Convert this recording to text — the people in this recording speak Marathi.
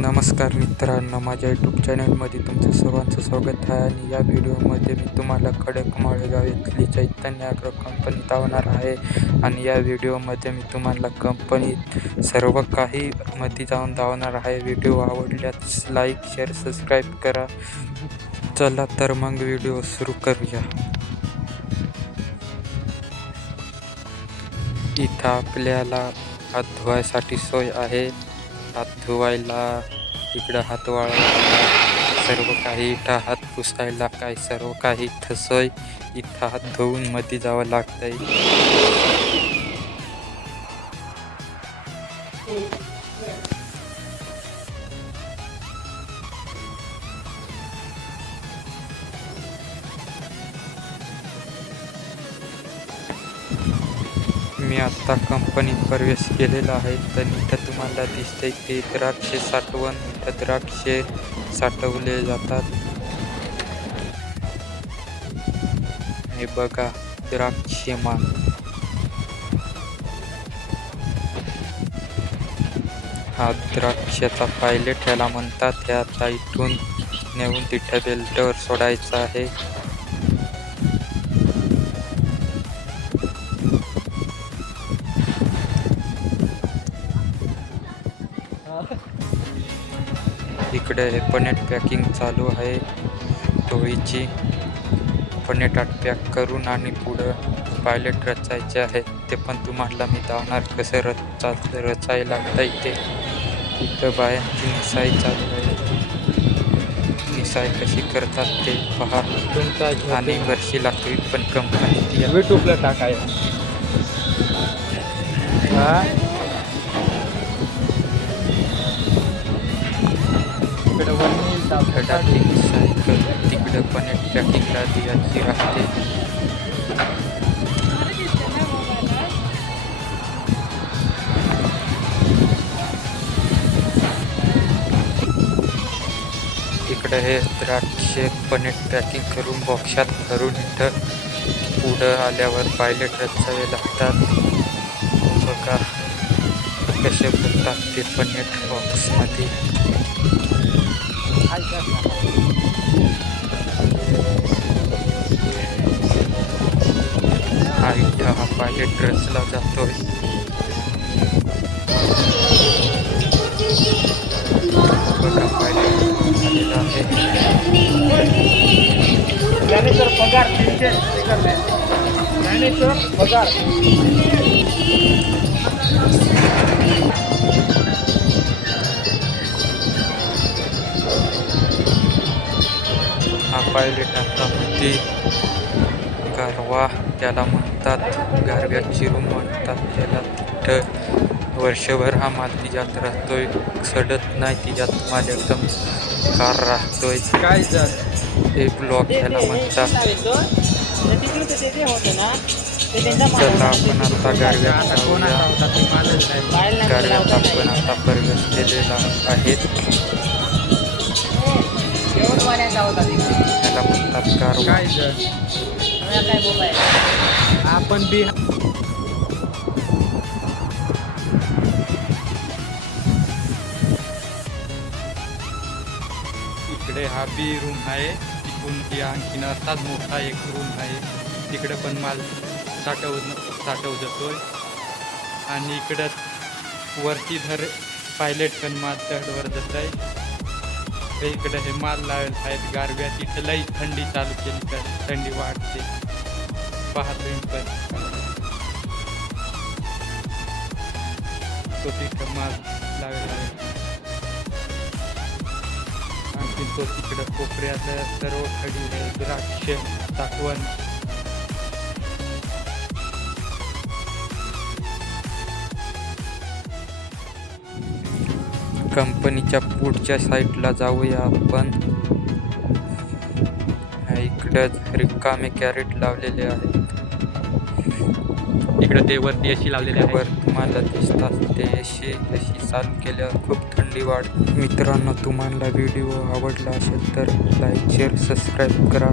नमस्कार मित्रांनो माझ्या यूट्यूब चॅनलमध्ये तुमचं सर्वांचं स्वागत आहे आणि या व्हिडिओमध्ये मी तुम्हाला खडक माळेगाव येथली चैतन्य अग्र कंपनी धावणार आहे. आणि या व्हिडिओमध्ये मी तुम्हाला कंपनीत सर्व काही मध्ये जाऊन धावणार आहे. व्हिडिओ आवडल्यास लाईक शेअर सबस्क्राईब करा. चला तर मग व्हिडिओ सुरू करूया. इथं आपल्याला हात धुवायसाठी सोय आहे. हात धुवायला इकडं हात वाळवायला सर्व काही इथं हात पुसायला काय सर्व काही ठसोय इथं हात धुवून मध्ये जावं लागतंय. मी आत्ता कंपनीत प्रवेश केलेला आहे. तर इथं तुम्हाला दिसतंय की द्राक्षे साठवण इथं द्राक्षे साठवले जातात. हे बघा द्राक्षे मान हा द्राक्षाचा पायलेट ह्याला म्हणतात. ह्या आता इथून नेऊन तिथं बेल्टवर सोडायचा आहे. इकडे पनेट पॅकिंग चालू आहे. टोळीची पनेटात पॅक करून आणि पुढं पायलट रचायचे आहे. ते पण तुम्हाला मी धावणार कसं रचा रचायला लागतं इथे इथं बायांची निसाई चालू आहे. निसाई कशी करतात ते पहा. तुमचा आणि वर्षी लागते पण कंपनी ती युट्यूबला टाकाय पनेट पॅकिंगला द्यायची इकडे हे द्राक्षे पनीर पॅकिंग करून बॉक्सात भरून इथं पुढं आल्यावर पायलट रचावे लागतात. बघा कसे बोलतात ते पनीर बॉक्समध्ये हा इथं हा पायलट रचला जातोय बघा पायलट आलेला आहे ज्ञानेश्वर पगार तीनशे स्पीकर दे ज्ञानेश्वर पगार हा पायलट आता मध्ये गारवा त्याला म्हणतात गारव्याची रूम म्हणतात त्याला तिथं वर्षभर हा माल तिच्यात राहतोय. सडत नाही तिच्यात माल एकदम कार राहतोय. काय एक ब्लॉक त्याला म्हणतात. चला आपण आता गारव्यात जाऊया गारव्यात आपण आता प्रवेश केलेला आहे. त्याला म्हणतात जर आपण बी इकडे हा बी रूम आहे. तिकडून ती आणखीन असाच मोठा एक रूम आहे. तिकडे पण माल साठव साठव जातोय. आणि इकडं वरती धर पायलट पण माल चढवर जात आहे. ते इकडे हे माल लावेल आहेत गारव्या तिथे लई थंडी चालू केली तर थंडी वाढते. पहा पण. तो तिथं माल लावेल आणखी तो तिकडं कोपऱ्यात सर्व खडी द्राक्ष साठवण कंपनीच्या पुढच्या साईडला जाऊया आपण. इकडं रिकामे कॅरेट लावलेले आहेत. इकडे ते वरती अशी लावलेली आहे. तुम्हाला दिसतात ते अशी अशी चालू केल्यावर खूप थंडी वाढ. मित्रांनो तुम्हाला व्हिडिओ आवडला असेल तर लाईक शेअर सबस्क्राईब करा.